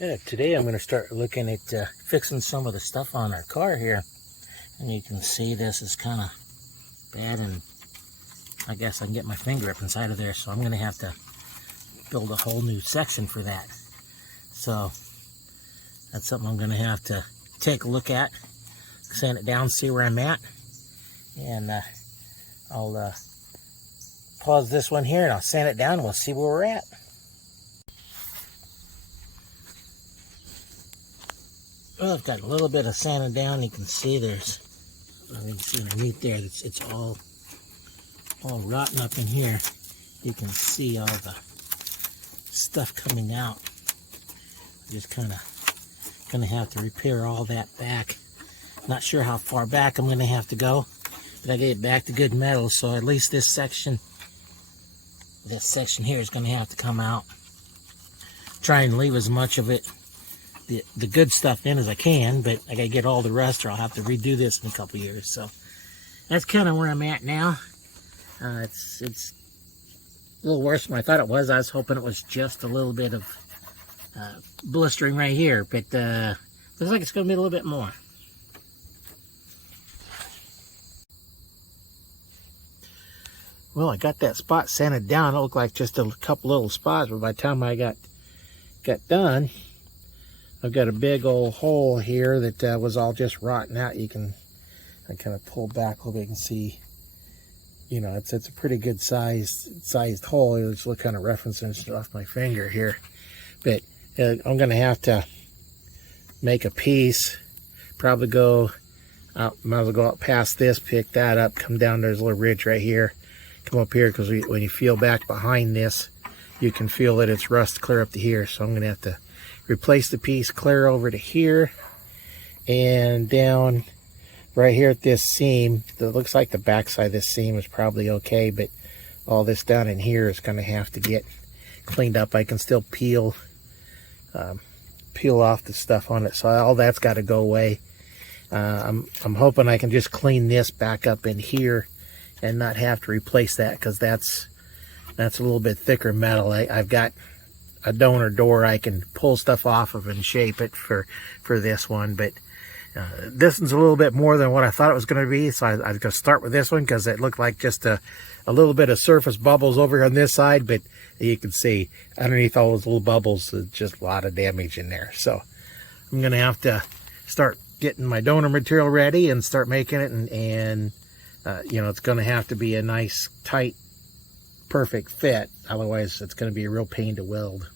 Yeah, today I'm going to start looking at fixing some of the stuff on our car here. And you can see this is kind of bad, and I guess I can get my finger up inside of there, so I'm going to have to build a whole new section for that. So that's something I'm going to have to take a look at, sand it down, see where I'm at, and I'll pause this one here and I'll sand it down and we'll see where we're at. Well, I've got a little bit of sanded down. You can see there's, you can see underneath there, it's all rotten up in here. You can see all the stuff coming out. Just kind of gonna have to repair all that back. Not sure how far back I'm gonna have to go, but I get it back to good metal, so at least this section here is gonna have to come out. Try and leave as much of it, the good stuff in as I can, but I gotta get all the rest or I'll have to redo this in a couple years. So that's kind of where I'm at now. It's a little worse than I thought it was. I was hoping it was just a little bit of blistering right here, but looks like it's gonna be a little bit more. Well, I got that spot sanded down. It looked like just a couple little spots, but by the time I got done, I've got a big old hole here that was all just rotten out. I kind of pull back a little bit and see, you know, it's a pretty good sized hole. It's what kind of referencing off my finger here, but I'm gonna have to make a piece. Probably go out. Might as well go out past this, pick that up, come down. There's a little ridge right here. Come up here, because when you feel back behind this, you can feel that it's rust clear up to here. So I'm gonna have to replace the piece clear over to here and down right here at this seam. It looks like the back side of this seam is probably okay, but all this down in here is going to have to get cleaned up. I can still peel off the stuff on it, so all that's got to go away. I'm hoping I can just clean this back up in here and not have to replace that, because that's a little bit thicker metal. I've got a donor door I can pull stuff off of and shape it for this one, but this one's a little bit more than what I thought it was going to be, so I was going to start with this one because it looked like just a little bit of surface bubbles over on this side, but you can see underneath all those little bubbles, there's just a lot of damage in there. So I'm going to have to start getting my donor material ready and start making it, and you know, it's going to have to be a nice, tight, perfect fit. Otherwise, it's going to be a real pain to weld.